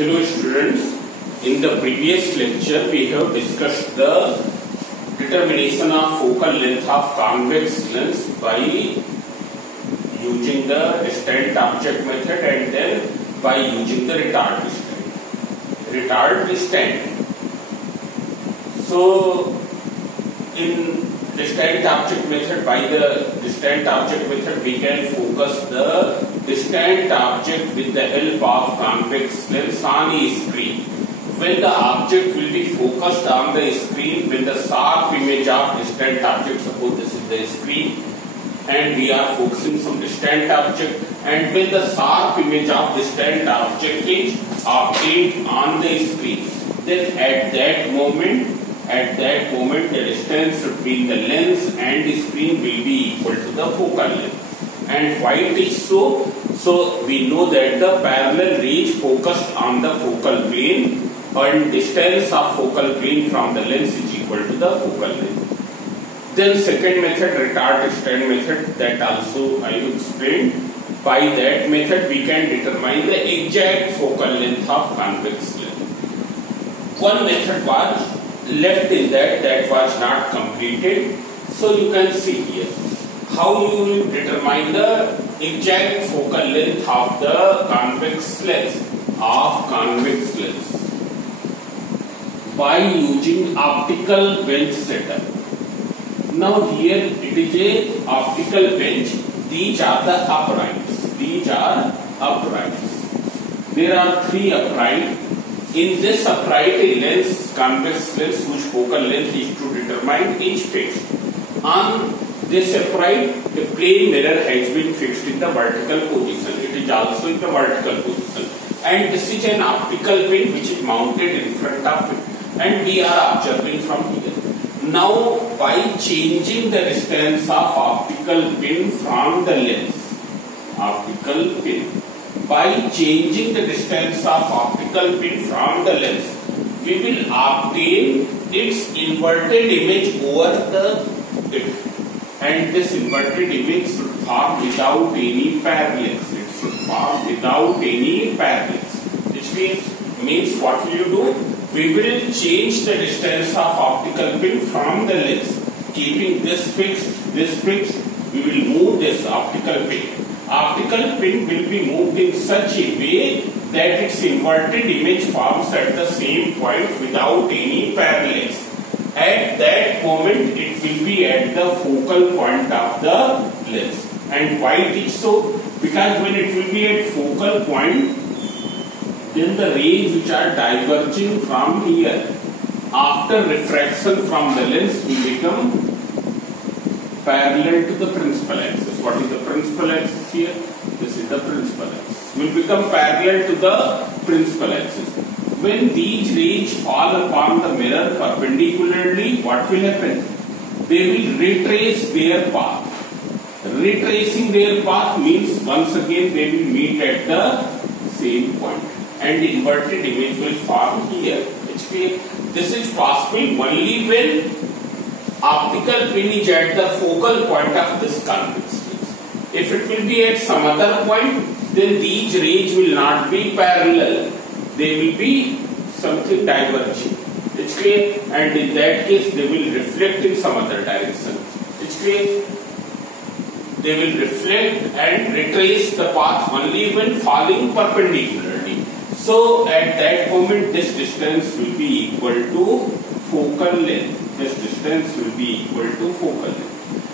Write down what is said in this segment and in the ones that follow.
Hello students, in the previous lecture we have discussed the determination of focal length of convex lens by using the distant object method and then by using the retard distant. So in distant object method, by the distant object method we can focus the distant object with the help of convex lens on a screen. When the object will be focused on the screen, when the sharp image of distant object, suppose this is the screen and we are focusing some distant object, and when the sharp image of distant object is obtained on the screen, then at that moment the distance between the lens and the screen will be equal to the focal length. And why it is so? So we know that the parallel rays focused on the focal plane and distance of focal plane from the lens is equal to the focal length. Then second method, retard distant method, that also I explained. By that method we can determine the exact focal length of convex lens. One method was left in that was not completed. So you can see here how you will determine the exact focal length of the convex lens by using optical bench setup. Now here it is a optical bench. These are the uprights. There are three uprights. In this upright, a lens, convex lens, whose focal length is to determine is fixed. On this upright, a plane mirror has been fixed in the vertical position. It is also in the vertical position. And this is an optical pin which is mounted in front of it. And we are observing from here. Now, by changing the distance of optical pin from the lens, by changing the distance of optical pin from the lens, we will obtain its inverted image over it. And this inverted image should form without any parallax. Which means what will you do? We will change the distance of optical pin from the lens. Keeping this fixed, we will move this optical pin. Optical pin will be moved in such a way that its inverted image forms at the same point without any parallax. At that moment, it will be at the focal point of the lens. And why it is so? Because when it will be at focal point, then the rays which are diverging from here after refraction from the lens will become parallel to the principal axis. What is the principal axis here? This is the principal axis. Will become parallel to the principal axis. When these rays fall upon the mirror perpendicularly, what will happen? They will retrace their path. Retracing their path means once again they will meet at the same point. And the inverted image will form here. This is possible only when optical pin is at the focal point of this convex lens. If it will be at some other point, then these rays will not be parallel. They will be something diverging. It's clear? And in that case, they will reflect in some other direction. It's clear? They will reflect and retrace the path only when falling perpendicularly. So at that moment, this distance will be equal to focal length.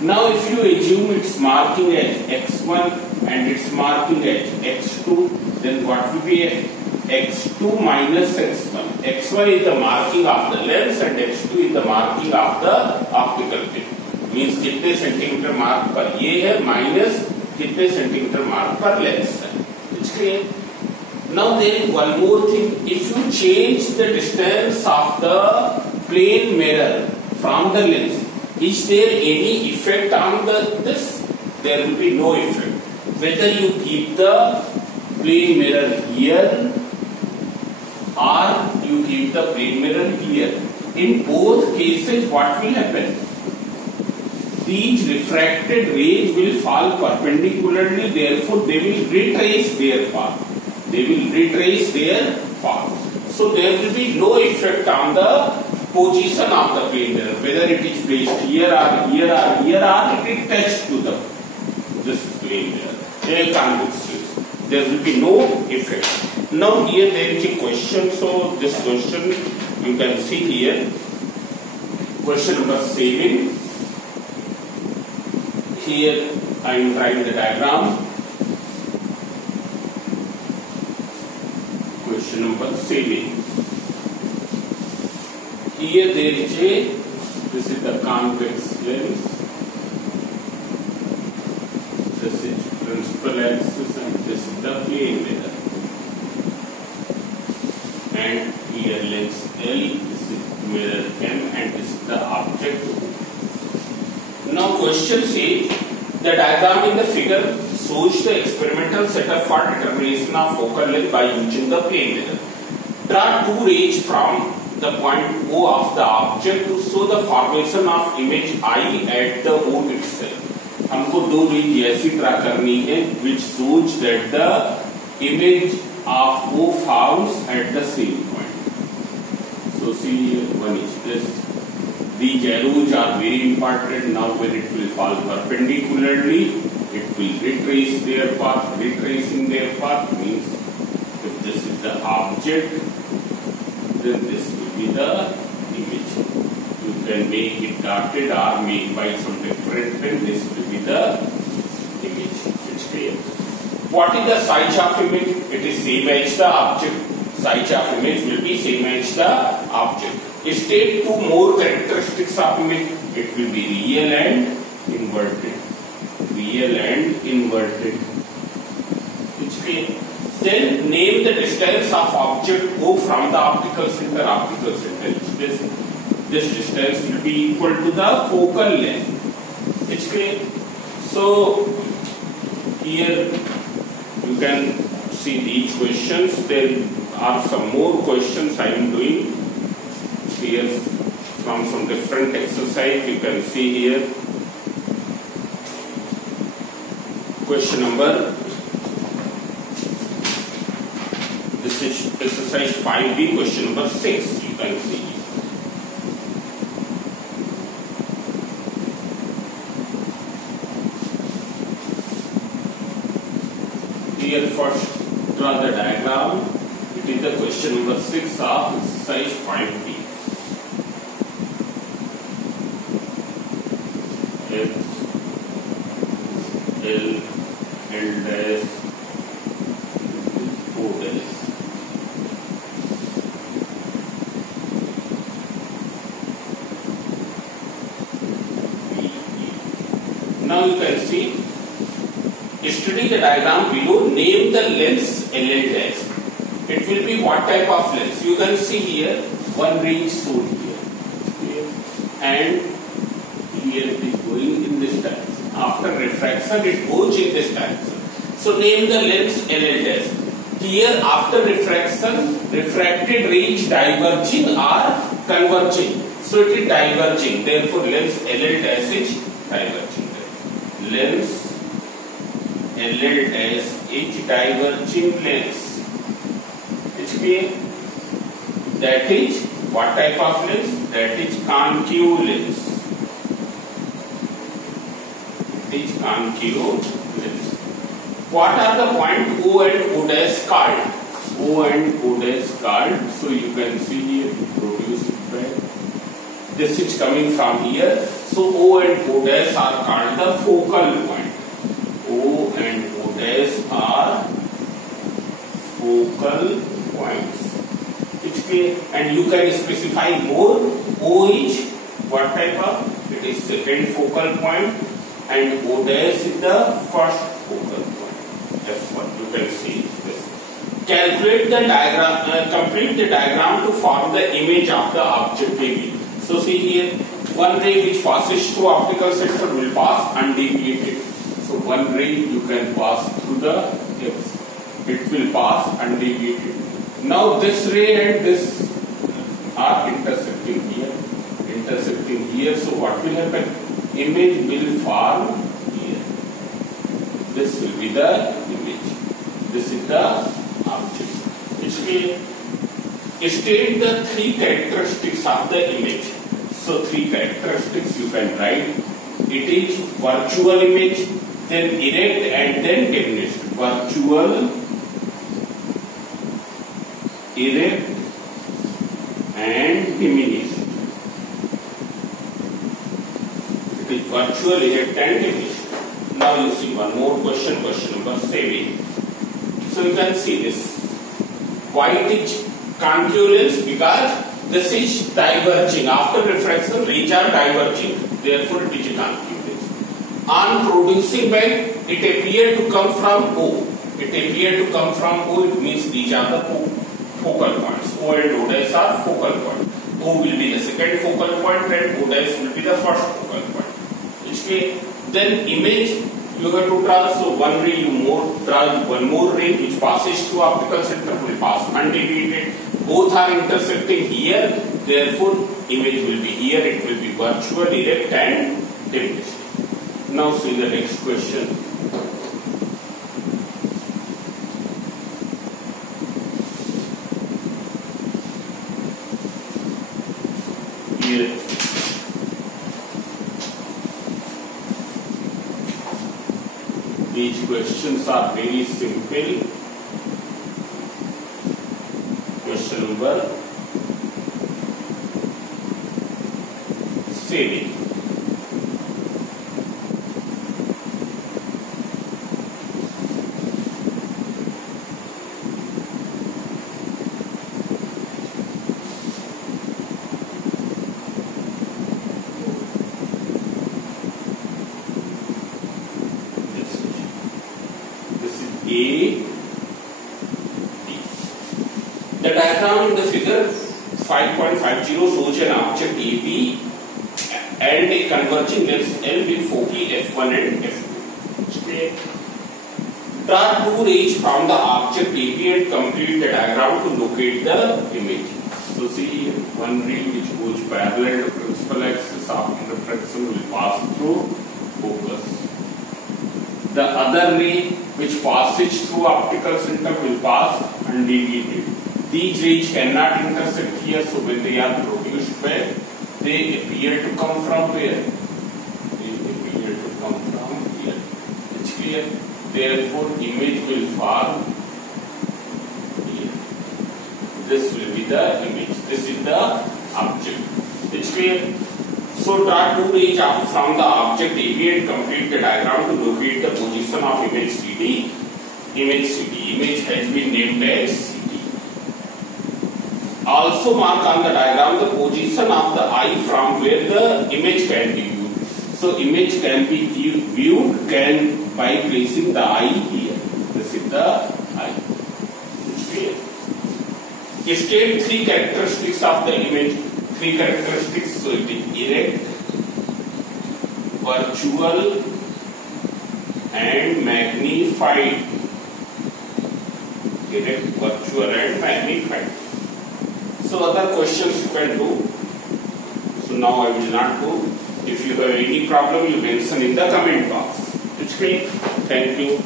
Now if you assume it's marking at x1 and it's marking at x2, then what will be x2 minus x1? x1 is the marking of the lens and x2 is the marking of the optical pin. Means कितने centimetre mark पर ये है minus कितने centimetre mark पर lens है. It's clear? Now there is one more thing. If you change the distance of the plane mirror from the lens, is there any effect on this? There will be no effect. Whether you keep the plane mirror here or you keep the plane mirror here, in both cases what will happen? These refracted rays will fall perpendicularly, therefore they will retrace their path. forms. So there will be no effect on the position of the plane mirror, whether it is placed here or here or here, or it is touched to the this plane mirror, convex lens. There will be no effect. Now here there is a question. So this question you can see here. Question number 7. Here I am drawing the diagram. Question number 7. Here there is this is the convex lens. This is principal axis and this is the plane mirror. And here lens L, this is mirror M, and this is the object. Now question says the diagram in the figure shows the experimental setup for determination of focal length by using the plane mirror. Draw two rays from the point O of the object to show the formation of image I at the O itself. हमको दो raise ऐसी draw करनी है which shows that the image of O forms at the same point. So see one is this. These arrows are very important. Now when it will fall perpendicularly, it will retrace their path. Retracing their path means if this is the object, then this will be the image. You can make it dotted or make by some different pen. This will be the image. It's clear. What is the size of image? It is same as the object. Size of image will be same as the object. State two more characteristics of image. It will be real and inverted. Real and inverted. It's clear. Then name the distance of object O from the optical center. Optical center. This distance will be equal to the focal length. It's clear. So here you can see these questions. There are some more questions I am doing here from some different exercise. You can see here question number, this is exercise 5B, question number 6. You can see here. First draw the diagram. It is the question number 6 of exercise 5B. X, L, L dash, O dash. Now you can see, study the diagram below. Name the lens LL dash. It will be what type of lens? You can see here one ray is shown here, and here it is going in this direction. After refraction, it goes in this direction. So name the lens LL dash. Here after refraction, refracted ray is diverging or converging. So it is diverging. Therefore, lens LL dash is diverging. Lens LL dash is diverging lens. It's clear. That is what type of lens? That is concave lens. It is concave lens. What are the point O and O dash called? O and O dash called. So you can see here, produce it back. This is coming from here. So O and O dash are called the focal point. O and O dash are focal points. It's clear. And you can specify more. O is what type of? It is second focal point, and O dash is the first focal point. F1. You can see this. Calculate the diagram. Complete the diagram to form the image of the object AB. So see here, one ray which passes through optical center will pass undeviated. So one ray you can pass through the X. It will pass undeviated. Now this ray and this are intersecting here. So what will happen? Image will form here. This will be the image. This is the object. It's clear. State the three characteristics of the image. So three characteristics you can write. It is virtual image, then erect, and then diminished. Virtual, erect, and diminished. It is virtual, erect, and diminished. Now you see one more question, question number 7. So you can see this. Why it is concurrence? Because this is diverging. After refraction, rays are diverging. Therefore, it is concurrence. On producing back, it appeared to come from O. It appeared to come from O. It means these are the focal points. O and O dash are focal point. O will be the second focal point and O dash will be the first focal point. Okay. Then image you have to draw. So one ray you draw one more ray which passes through optical center will pass undeviated. Both are intersecting here. Therefore, image will be here. It will be virtual, erect, and diminished. Now see the next question. Here. These questions are very simple. Question number 7. A, B. The diagram in the figure 5.50 shows an object AB and a converging lens L with foci F1 and F2. Draw two rays from the object AB and complete the diagram to locate the image. So see, one ray which goes parallel to principal axis after refraction will pass through focus. The other ray which passes through optical center will pass undeviated. These rays cannot intersect here, so when they are produced back, they appear to come from where? They appear to come from here. It's clear. Therefore, image will fall here. This will be the image. This is the object. It's clear. So draw two rays from the object AB and complete the diagram to locate the position of image CD. Image has been named as CD. Also mark on the diagram the position of the eye from where the image can be viewed. So image can be viewed by placing the eye here. This is the eye. State three characteristics of the image. Three characteristics. So it is erect, virtual, and magnified. Erect, virtual, and magnified. So other questions you can do. So now I will not do. If you have any problem, you mention in the comment box. It's great. Thank you.